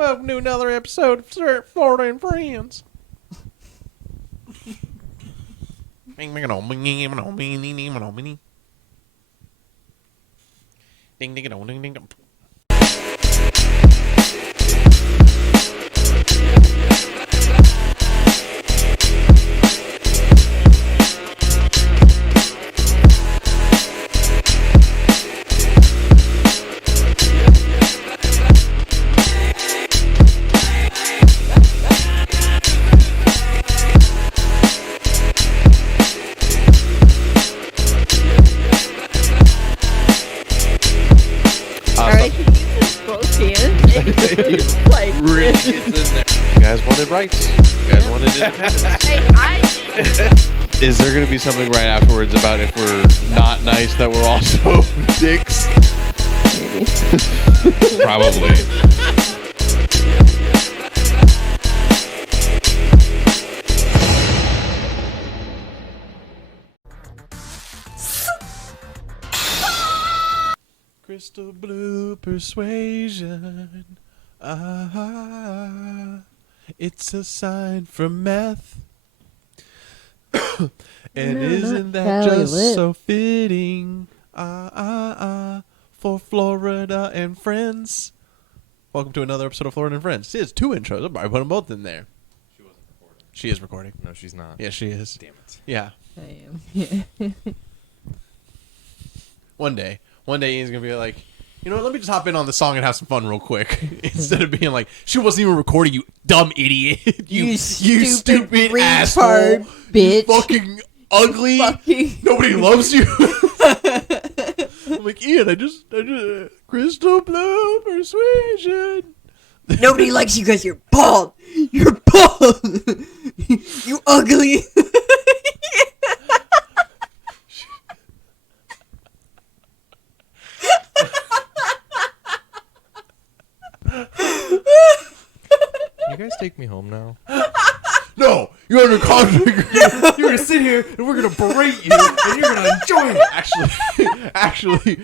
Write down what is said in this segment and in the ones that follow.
Welcome to another episode of Florida and Friends. Ding, ding, dong, ding, ding, dong, ding, ding, ding, dong, ding. Ding, ding, dong, ding, ding, dong. Like, really gets in there. You guys wanted rights. You guys wanted independence. Hey, Is there going to be something right afterwards about if we're not nice that we're also dicks? Probably. Crystal blue persuasion. It's a sign from meth. And isn't that just so fitting? For Florida and Friends. Welcome to another episode of Florida and Friends. She has two intros. I'll probably put them both in there. She wasn't recording. She is recording. No, she's not. Yeah, she is. Damn it. Yeah. I am. One day Ian's going to be like, you know what, let me just hop in on the song and have some fun real quick. Instead of being like, she wasn't even recording, you dumb idiot. you stupid asshole. Bitch. You fucking ugly. Nobody loves you. I'm like, Ian, I just Crystal blue persuasion. Nobody likes you because you're bald. You're bald. You ugly. You guys take me home now? No, you're under contract. You're gonna sit here and we're gonna berate you, and you're gonna enjoy it. Actually,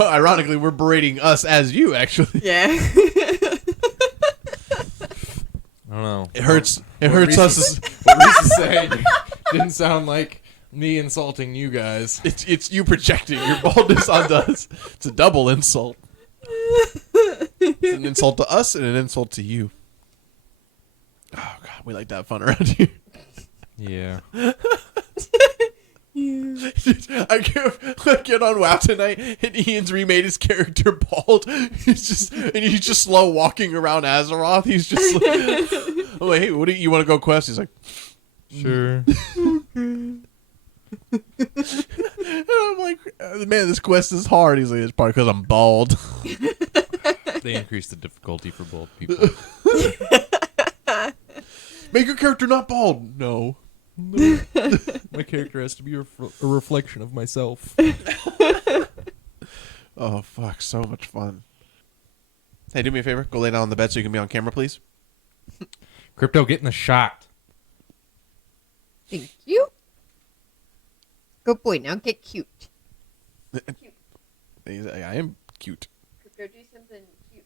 ironically, we're berating us as you. Actually, Yeah. I don't know. it hurts. It What hurts Reese us. is- What Reese is saying didn't sound like me insulting you guys. It's you projecting your baldness onto us. It's a double insult. It's an insult to us and an insult to you. Oh God, we like to have fun around here. Yeah. I get on WoW tonight, and Ian's remade his character bald. He's just slow walking around Azeroth. He's just like, I'm like, hey, what do you want to go quest? He's like, Sure. and I'm like, man, this quest is hard. He's like, it's probably because I'm bald. They increased the difficulty for both people. Make your character not bald. No. My character has to be a reflection of myself. Oh, fuck. So much fun. Hey, do me a favor. Go lay down on the bed so you can be on camera, please. Crypto getting a shot. Thank you. Good boy. Now get cute. He's like, I am cute. Go do something cute.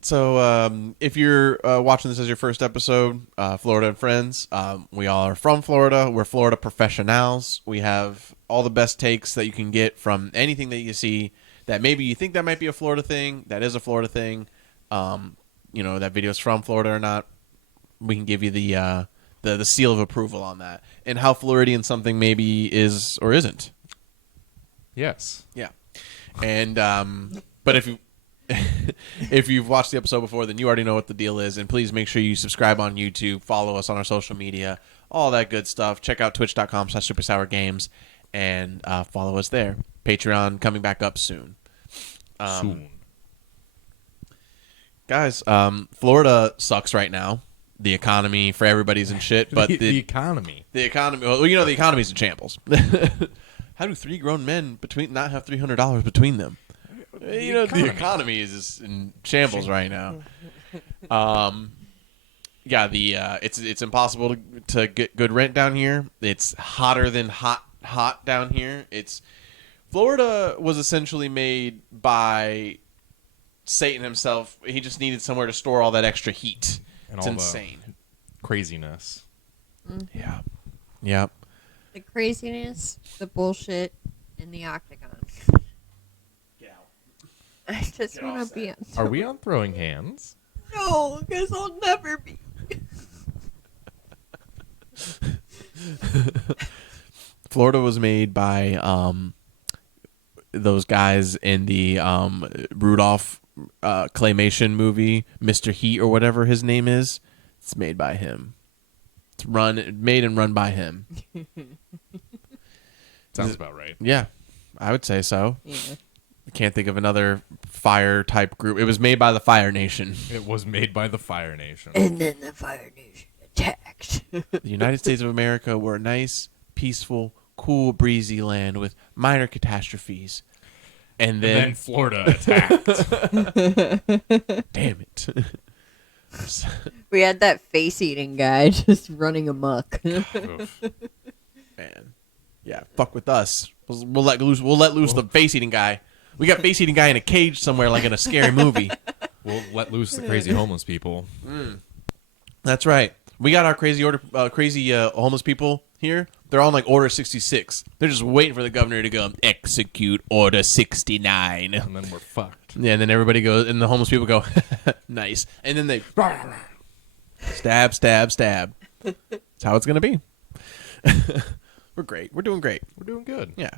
So, if you're watching this as your first episode, Florida and Friends, we all are from Florida. We're Florida professionals. We have all the best takes that you can get from anything that you see that maybe you think that might be a Florida thing, that is a Florida thing, that video's from Florida or not. We can give you the seal of approval on that and how Floridian something maybe is or isn't. Yes. Yeah. And, but if you've watched the episode before, then you already know what the deal is. And please make sure you subscribe on YouTube, follow us on our social media, all that good stuff. Check out twitch.com/SuperSour Games and follow us there. Patreon coming back up soon. Soon. Guys, Florida sucks right now. The economy for everybody's in shit, but the economy. the economy. Well, the economy's in shambles. How do three grown men not have $300 between them? The economy is in shambles right now. It's impossible to get good rent down here. It's hotter than hot down here. Florida was essentially made by Satan himself. He just needed somewhere to store all that extra heat. And It's all insane. the craziness. Yeah. Yep. The craziness, the bullshit, and the octagon. Get out. I just Get want off to be on. Are we on throwing hands? No, because I'll never be. Florida was made by those guys in the Rudolph claymation movie, Mr. Heat or whatever his name is. It's made by him. It's made and run by him. Sounds about right. Yeah, I would say so. Yeah. I can't think of another fire type group. It was made by the Fire Nation. It was made by the Fire Nation. And then the Fire Nation attacked. The United States of America were a nice, peaceful, cool, breezy land with minor catastrophes. And then Florida attacked. damn it. We had that face-eating guy just running amok. Oof. Man. Yeah, fuck with us. We'll let loose the face-eating guy. We got face-eating guy in a cage somewhere like in a scary movie. We'll let loose the crazy homeless people. That's right. We got our crazy homeless people here. They're on like Order 66. They're just waiting for the governor to go execute Order 69. And then we're fucked. Yeah, and then everybody goes, and the homeless people go, nice. And then they stab, stab, stab. That's how it's going to be. We're great. We're doing great. We're doing good. Yeah.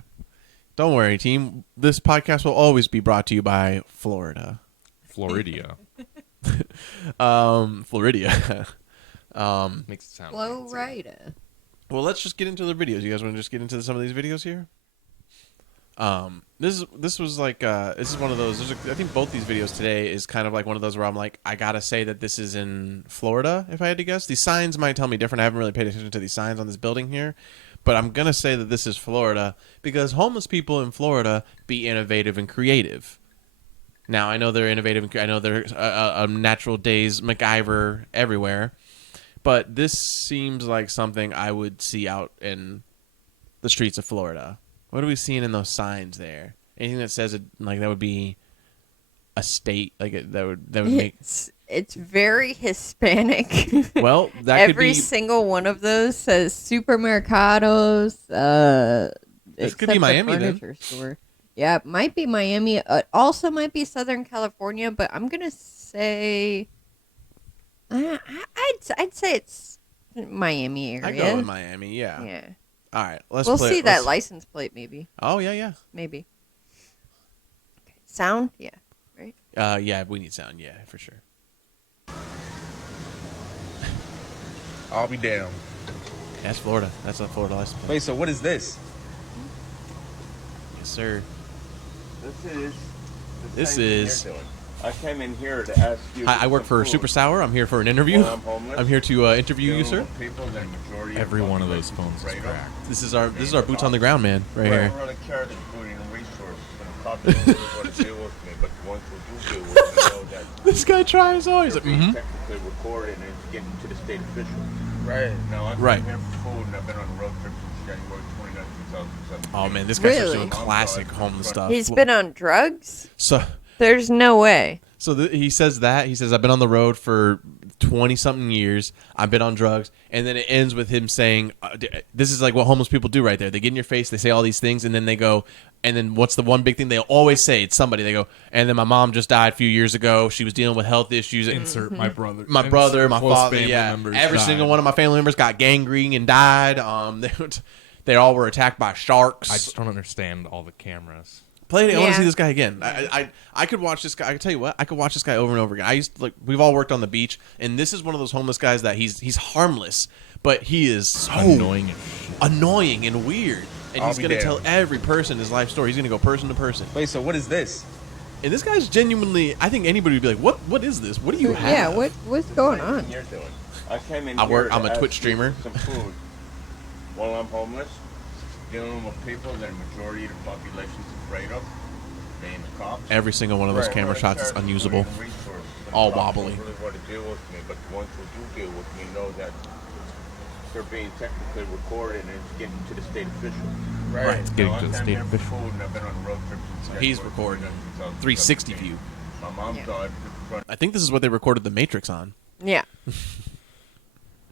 Don't worry, team. This podcast will always be brought to you by Florida. Floridia. Floridia. Makes it sound Flow fancy. Rida. Well, let's just get into the videos. You guys want to just get into some of these videos here? This was like this is one of those. I think both these videos today is kind of like one of those where I'm like, I gotta say that this is in Florida. If I had to guess, these signs might tell me different. I haven't really paid attention to these signs on this building here, but I'm gonna say that this is Florida because homeless people in Florida be innovative and creative. Now I know they're innovative. I know they're a natural days MacGyver everywhere, but this seems like something I would see out in the streets of Florida. What are we seeing in those signs there? Anything that says it like that would be a state that would make It's very Hispanic. well that Every could be single one of those says supermercados. This could except be the Miami, then. furniture store. Yeah, it might be Miami. It also might be Southern California, but I'm gonna say I'd say it's Miami area. I go with Miami. Yeah. Yeah. All right. Let's We'll play, see that let's- license plate, maybe. Oh yeah. Maybe. Okay. Sound? Yeah. Right? Yeah. We need sound. Yeah, for sure. I'll be damned. That's Florida. That's a Florida license plate. Wait, so what is this? Yes, sir. This is- I came in here to ask you. Hi, I work for SuperSour. I'm here for an interview. Well, I'm homeless. I'm here to interview you, sir. People, the majority Every one of those population phones is right up. cracked. This is our boots on the ground man right I here. don't really care that you're doing a resource. The cops don't really want to deal with me, but the ones who do deal with me know that This guy tries always. they're Like, being technically recorded and it's getting to the state officials. Right. Now, I've Right. been here for food and I've been on a road trip since January 29, 2017. Oh man, this guy starts Really? doing classic homeless stuff. He's been on drugs? So There's no way. he says that. He says, I've been on the road for 20-something years. I've been on drugs. And then it ends with him saying, this is like what homeless people do right there. They get in your face. They say all these things. And then they go, and then what's the one big thing they always say? It's somebody. They go, and then my mom just died a few years ago. She was dealing with health issues. Insert my brother. My brother, my close father, family yeah. members Every died. single one of my family members got gangrene and died. They all were attacked by sharks. I just don't understand all the cameras. Play it. I want Yeah. to see this guy again. I could watch this guy. I can tell you what. I could watch this guy over and over again. I used to, like, we've all worked on the beach, and this is one of those homeless guys that he's harmless, but he is so Annoying as shit. annoying and weird. And I'll he's be gonna damned. tell every person his life story. He's gonna go person to person. Wait, so what is this? And this guy's genuinely. I think anybody would be like, "What is this? What do you have?" Yeah, what's going on? You're doing. I came in I here work- to I'm a ask Twitch you streamer. Some food. While I'm homeless, dealing with people that the majority of the population's afraid of. Being the cops. Every single one of those camera shots is unusable. All wobbly. Don't really want to deal with me, but the ones who do deal with me know that they're being technically recorded and it's getting to the state officials. Right, it's getting to the state official. official. And I've been on a road trip since He's January recording 29, 360 2017. view. My mom Yeah. thought. I think this is what they recorded The Matrix on. Yeah.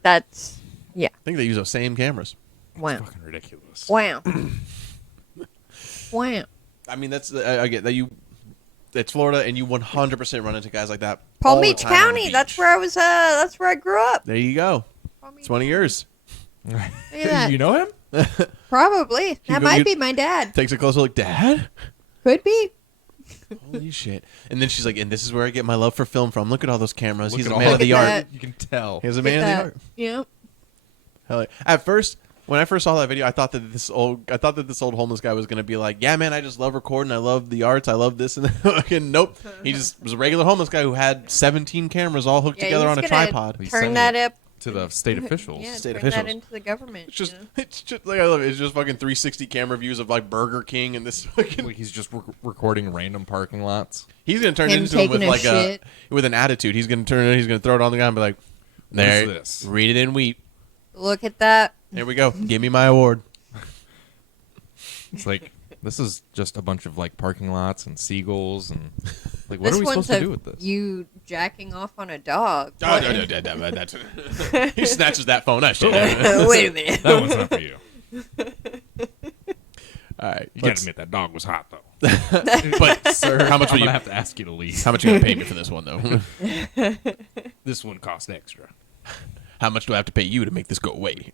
That's yeah. I think they use those same cameras. Wow. Fucking ridiculous. Wow. Wow. I mean, that's I get that you. It's Florida, and you 100% run into guys like that. Palm all the Beach time on the County. That's beach. where I was. That's where I grew up. There you go. Palm Beach It's one of yours. Look at that. You know him? Probably. That go- might you- be my dad. Takes a closer look. Dad? Could be. Holy shit. And then she's like, and this is where I get my love for film from. Look at all those cameras. Look He's at a all man of Look the at art. that. You can tell. He's a Look man at of the that. art. Yeah. Hell yeah. At first, when I first saw that video, I thought that this old homeless guy was gonna be like, yeah, man, I just love recording. I love the arts. I love this and that. Nope. He just was a regular homeless guy who had 17 cameras all hooked Yeah, together he's on a gonna tripod. He's Turn sending that it up. to the state officials. Yeah, State turn officials. that into the government. It's just, you know? it's just like I love it. It's just fucking 360 camera views of like Burger King and this fucking. Like he's just recording random parking lots. He's gonna turn Him it into him with taking a like shit. with an attitude. He's gonna turn it. He's gonna throw it on the guy and be like, "There, What is this? read it in wheat. Look at that. Here we go. Give me my award." It's like this is just a bunch of like parking lots and seagulls and like what This are we one's supposed to of do with this? You jacking off on a dog. Oh, What? that's- he snatches that phone. That shit. Wait a minute. That one's not for you. All right, You gotta let's- admit that dog was hot though. but sir, how much I'm will you? gonna have to ask you to leave. How much you gonna pay me for this one though? This one cost extra. How much do I have to pay you to make this go away?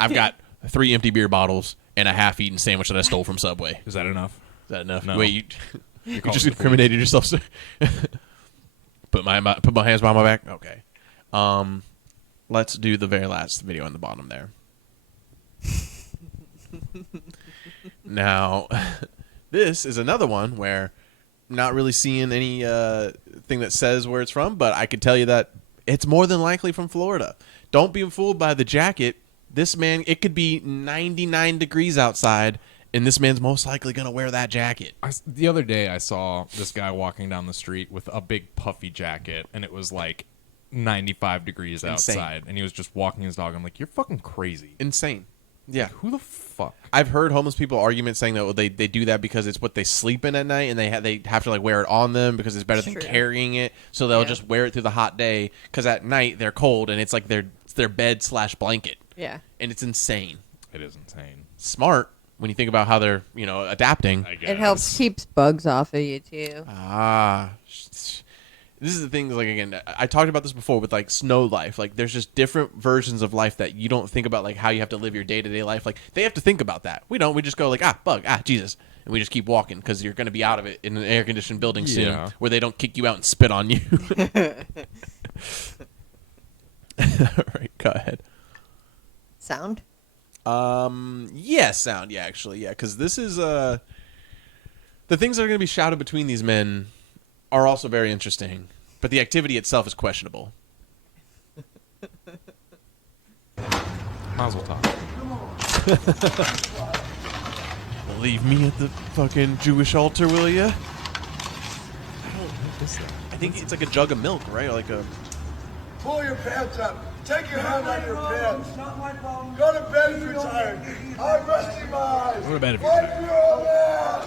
I've got 3 empty beer bottles and a half-eaten sandwich that I stole from Subway. Is that enough? Is that enough? No. Wait, you calling just the police. incriminated yourself, sir. Put my hands behind my back. Okay. Let's do the very last video on the bottom there. Now, this is another one where I'm not really seeing any thing that says where it's from, but I could tell you that it's more than likely from Florida. Don't be fooled by the jacket. This man, it could be 99 degrees outside, and this man's most likely going to wear that jacket. The other day I saw this guy walking down the street with a big puffy jacket, and it was like 95 degrees Insane. outside, and he was just walking his dog. I'm like, you're fucking crazy. Insane. Yeah. Who the fuck? I've heard homeless people argument saying that they do that because it's what they sleep in at night, and they have to like wear it on them because it's better than True. carrying it. So they'll Yeah. just wear it through the hot day because at night they're cold and it's like their bed / blanket, Yeah. and it's insane. It is insane. Smart when you think about how they're adapting. I guess. It helps keeps bugs off of you too. This is the thing. Like again, I talked about this before with like snow life. Like there's just different versions of life that you don't think about, like how you have to live your day-to-day life. Like they have to think about that. We don't. We just go like bug, Jesus, and we just keep walking because you're going to be out of it in an air-conditioned building Yeah. soon, where they don't kick you out and spit on you. All right, go ahead. Sound? Yeah, sound. Yeah, actually, yeah, because this is the things that are going to be shouted between these men are also very interesting, but the activity itself is questionable. Mazel tov. Leave me at the fucking Jewish altar, will ya? I think it's like a jug of milk, right? Or like a. Pull your pants up. Take your hand out of your pants. Go to bed if you're tired. I'm resting my eyes. Go to bed if you're Wipe tired. your own ass.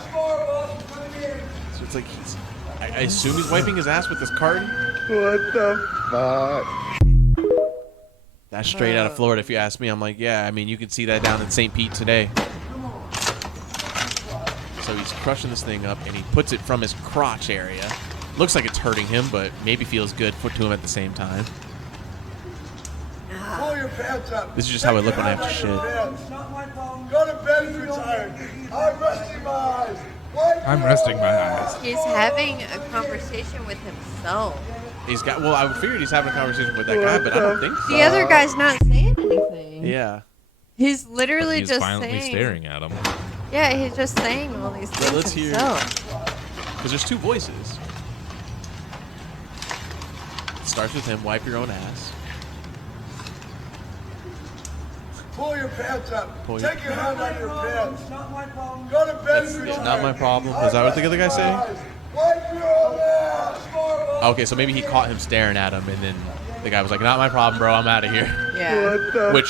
So it's like he's. I assume he's wiping his ass with this card. What the fuck? That's straight out of Florida, if you ask me. I'm like, yeah. I mean, you can see that down in St. Pete today. So he's crushing this thing up, and he puts it from his crotch area. Looks like it's hurting him, but maybe feels good to him at the same time. Pull your pants up. This is just how I look when I have to Take shit. your hand out of your pants. Go to bed if you're tired. I'm resting my eyes. Wipe I'm your resting own my ass. eyes. He's having a conversation with himself. He's got. Well, I figured he's having a conversation with that guy, but I don't think so. The other guy's not saying anything. Yeah. He's literally He's just violently saying. staring at him. Yeah, he's just saying all these things let's hear- himself. Because there's two voices. It starts with him, wipe your own ass. Pull your pants up. Pull your- Take your hand out of your pants. Go to bed if you're It's tired. not my problem. Is that what the other guy's saying? Wipe your own ass. Okay, so maybe he caught him staring at him, and then the guy was like, not my problem, bro. I'm out of here. Yeah. Which,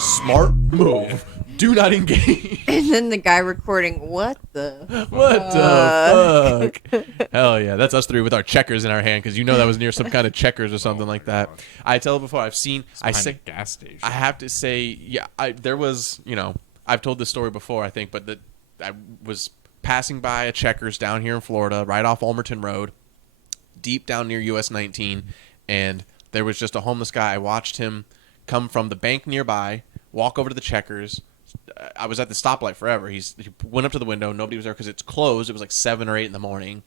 smart move. Do not engage. And then the guy recording, what the? What the fuck? Hell yeah, that's us three with our checkers in our hand because that was near some kind of checkers or something like that. God. I tell it before. I've seen. I say gas station. I have to say, yeah. There was, I've told this story before, I think, but I was passing by a checkers down here in Florida, right off Ulmerton Road, deep down near US 19, and there was just a homeless guy. I watched him come from the bank nearby, walk over to the checkers. I was at the stoplight forever. He went up to the window. Nobody was there because it's closed. It was like 7 or 8 in the morning.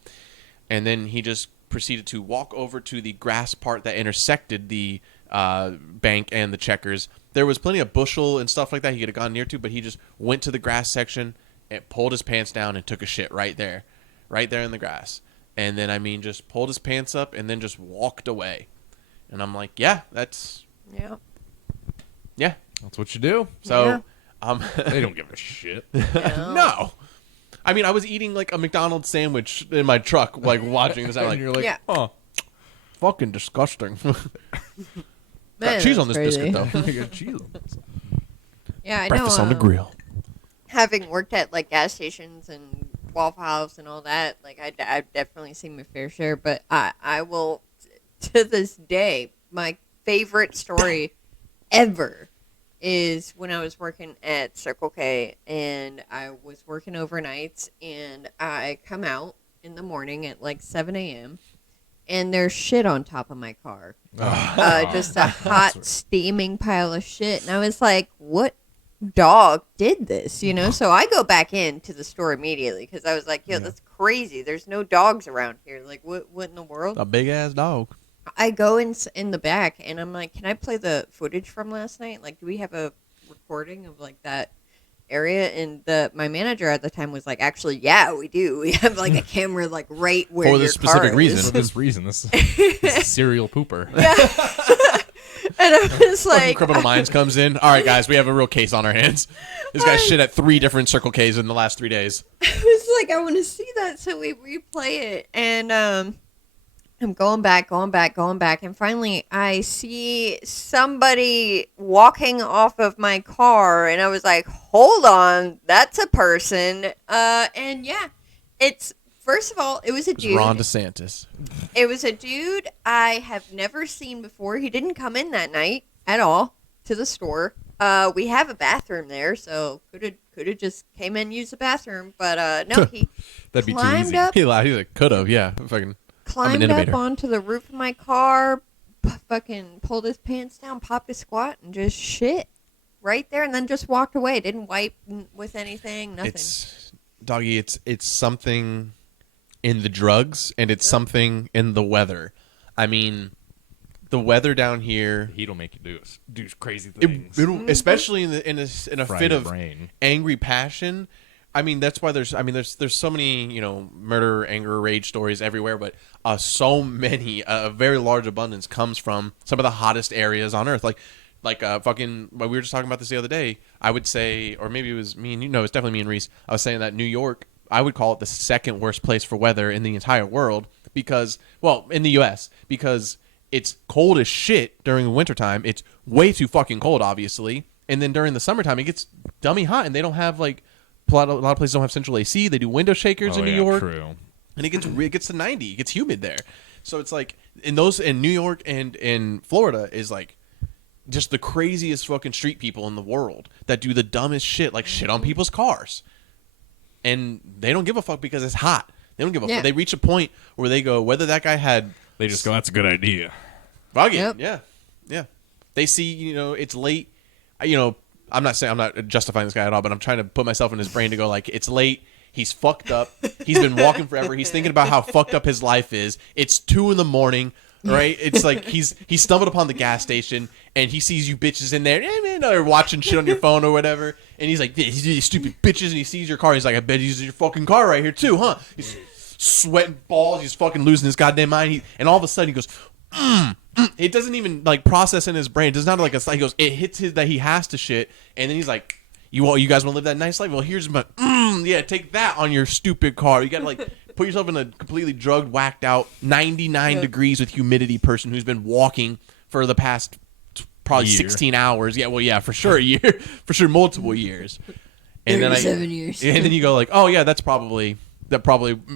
And then he just proceeded to walk over to the grass part that intersected the bank and the checkers. There was plenty of bushel and stuff like that he could have gone near to, but he just went to the grass section and pulled his pants down and took a shit right there in the grass. And then, just pulled his pants up and then just walked away. And I'm like, yeah, that's... Yeah. That's what you do. So... Yeah. They don't give a shit. No. I was eating like a McDonald's sandwich in my truck, like watching this. I'm like, And you're like, Yeah. oh, fucking disgusting. Man, Got cheese on that's this crazy. biscuit, though. you got cheese on this. Yeah, I Breakfast know. on the grill. Having worked at like gas stations and Waffle House and all that, like I've definitely seen my fair share. But I will, to this day, my favorite story ever is when I was working at Circle K and I was working overnights and I come out in the morning at like 7 a.m. and there's shit on top of my car. Just a hot, steaming pile of shit. And I was like, what dog did this? So I go back into the store immediately because I was like, yo, that's crazy. There's no dogs around here. Like, what in the world? A big ass dog. I go in the back and I'm like, can I play the footage from last night? Like, do we have a recording of like that area? And my manager at the time was like, actually, yeah, we do. We have like a camera like right where For your this specific car reason. is. For this reason, this is a serial pooper. Yeah. And I was Fucking like, Criminal Minds comes in. All right, guys, we have a real case on our hands. This guy shit at 3 different Circle Ks in the last 3 days. I was like, I want to see that. So we replay it. And I'm going back. And finally, I see somebody walking off of my car. And I was like, hold on. That's a person. And yeah, first of all, it was a It's dude. Ron DeSantis. It was a dude I have never seen before. He didn't come in that night at all to the store. We have a bathroom there, so could have just came in and used the bathroom. But no, he That'd be too climbed easy. up, He lied. He's like, could have, yeah. Fucking, climbed up innovator. onto the roof of my car, fucking pulled his pants down, popped a squat, and just shit right there, and then just walked away. Didn't wipe with anything, nothing. Doggy, it's something in the drugs and it's something in the weather. The weather down here, Heat'll make you do crazy things. it'll, especially in a Fry fit your of brain. angry passion. That's why there's so many, murder, anger, rage stories everywhere, but so many, a very large abundance comes from some of the hottest areas on earth. Like fucking, we were just talking about this the other day. I would say, or maybe it was me and you, no, it's definitely me and Reese. I was saying that New York, I would call it the second worst place for weather in the entire world because, well, in the U.S., because it's cold as shit during the wintertime. It's way too fucking cold, obviously. And then during the summertime, it gets dummy hot, and they don't have, like, a lot of places don't have central AC. They do window shakers in New York. True. And it gets to 90. It gets humid there. So it's like, in New York and in Florida is, like, just the craziest fucking street people in the world that do the dumbest shit, like shit on people's cars. And they don't give a fuck because it's hot. They don't give a fuck. They reach a point where they go, whether that guy had... They just go, that's a good idea. Fuck it. Yep. Yeah. They see, it's late. I'm not justifying this guy at all, but I'm trying to put myself in his brain to go like, it's late. He's fucked up. He's been walking forever. He's thinking about how fucked up his life is. It's 2 a.m, right? It's like he stumbled upon the gas station and he sees you bitches in there, or watching shit on your phone or whatever. And he's like, these stupid bitches. And he sees your car. He's like, I bet he's in your fucking car right here too, huh? He's sweating balls. He's fucking losing his goddamn mind. And all of a sudden he goes, It doesn't even like process in his brain. It does not like he goes. It hits his that he has to shit, and then he's like, "You guys want to live that nice life? Well, here's my yeah. Take that on your stupid car. You got to like put yourself in a completely drugged, whacked out, 99 degrees with humidity person who's been walking for the past probably Year. 16 hours. Yeah, well, yeah, for sure a year, for sure multiple years. And then 37 years. And then you go like, oh yeah, that probably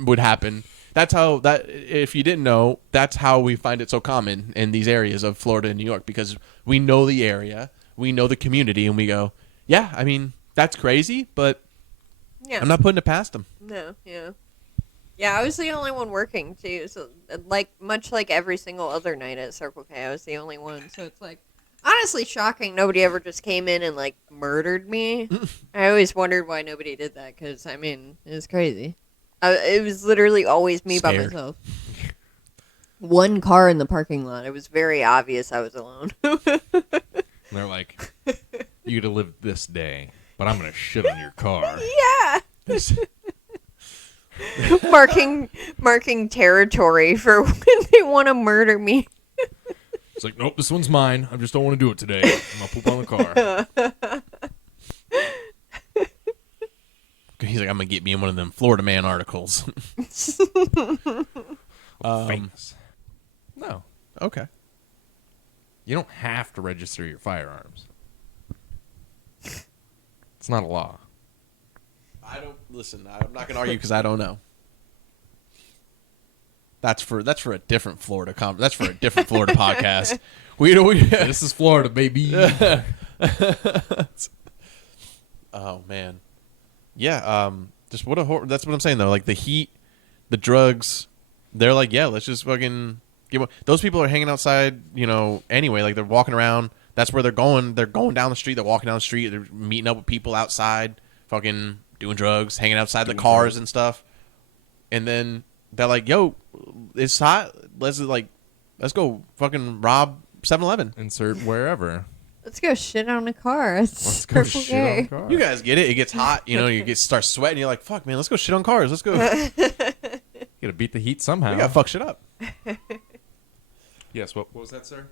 would happen. That's how that. If you didn't know, that's how we find it so common in these areas of Florida and New York, because we know the area, we know the community, and we go, yeah, I mean, that's crazy, but Yeah. I'm not putting it past them. No, yeah. Yeah, I was the only one working, too. So, like, much like every single other night at Circle K, I was the only one. So it's, like, honestly shocking nobody ever just came in and, like, murdered me. I always wondered why nobody did that, because, I mean, it was crazy. It was literally always me by Scared. myself. One car in the parking lot. It was very obvious I was alone. And they're like, you to live this day, but I'm gonna shit on your car. Yeah. marking territory for when they want to murder me. It's like, nope, this one's mine. I just don't want to do it today. I'm gonna poop on the car. He's like, I'm gonna get me in one of them Florida Man articles. Famous. No, Okay. you don't have to register your firearms. It's not a law. I don't listen. I'm not gonna argue because I don't know. That's for a different Florida that's for a different Florida podcast. This is Florida, baby. Oh man, yeah. Just what a that's what I'm saying though. Like the heat, the drugs. They're like, yeah, let's just fucking those people are hanging outside, anyway. Like they're walking around. That's where they're going. They're going down the street. They're walking down the street. They're meeting up with people outside, fucking doing drugs, hanging outside the cars and stuff. And then they're like, yo, it's hot. Let's go fucking rob 7-Eleven. Insert wherever. Let's go shit on a car. Let's go shit on a car. You guys get it. It gets hot. You start sweating. You're like, fuck, man, let's go shit on cars. Let's go. You gotta beat the heat somehow. We gotta fuck shit up. Yes. What was that, sir?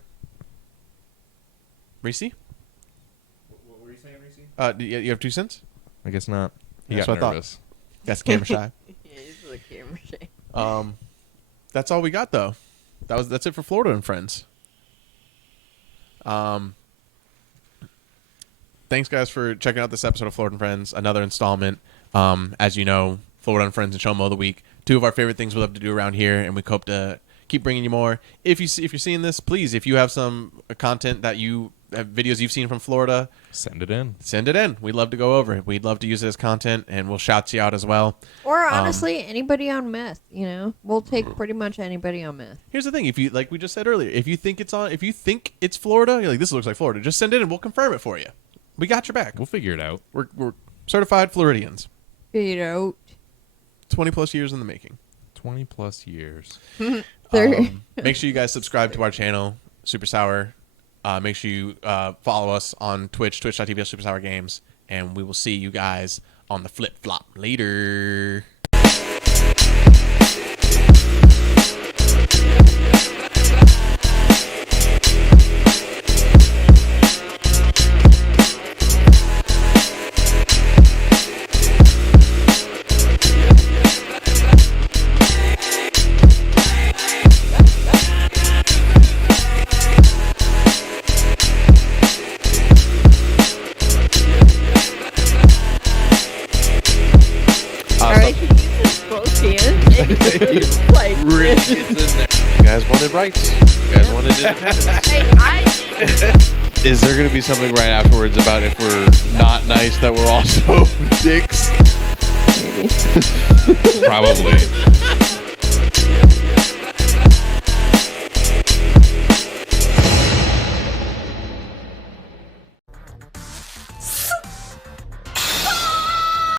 Reese? What were you saying, Reese? You have 2 cents? I guess not. He That's got what I thought. nervous. That's camera shy. Yeah, he's like camera shy. That's all we got though. That's it for Florida and friends. Thanks guys for checking out this episode of Florida and Friends, another installment. As you know, Florida and Friends and Chomo of the Week, 2 of our favorite things we love to do around here, and we hope to keep bringing you more. If you're seeing this, please, if you have some content that you have, videos you've seen from Florida, Send it in. send it in. We'd love to go over it. We'd love to use it as content, and we'll shout you out as well. Or honestly, anybody on meth, we'll take pretty much anybody on meth. Here's the thing: if you, like we just said earlier, if you think it's Florida, you're like, this looks like Florida, just send it in. We'll confirm it for you. We got your back. We'll figure it out. We're certified Floridians. 20 plus years in the making. 20 plus years. Make sure you guys subscribe to our channel, SuperSour. Make sure you follow us on Twitch, twitch.tv/SuperSour Games, and we will see you guys on the flip flop later. Alright, you just both hands. Like, Really gets in there. You guys wanted rights. You guys wanted independence. hey, Is there going to be something right afterwards about if we're not nice that we're also dicks? Probably.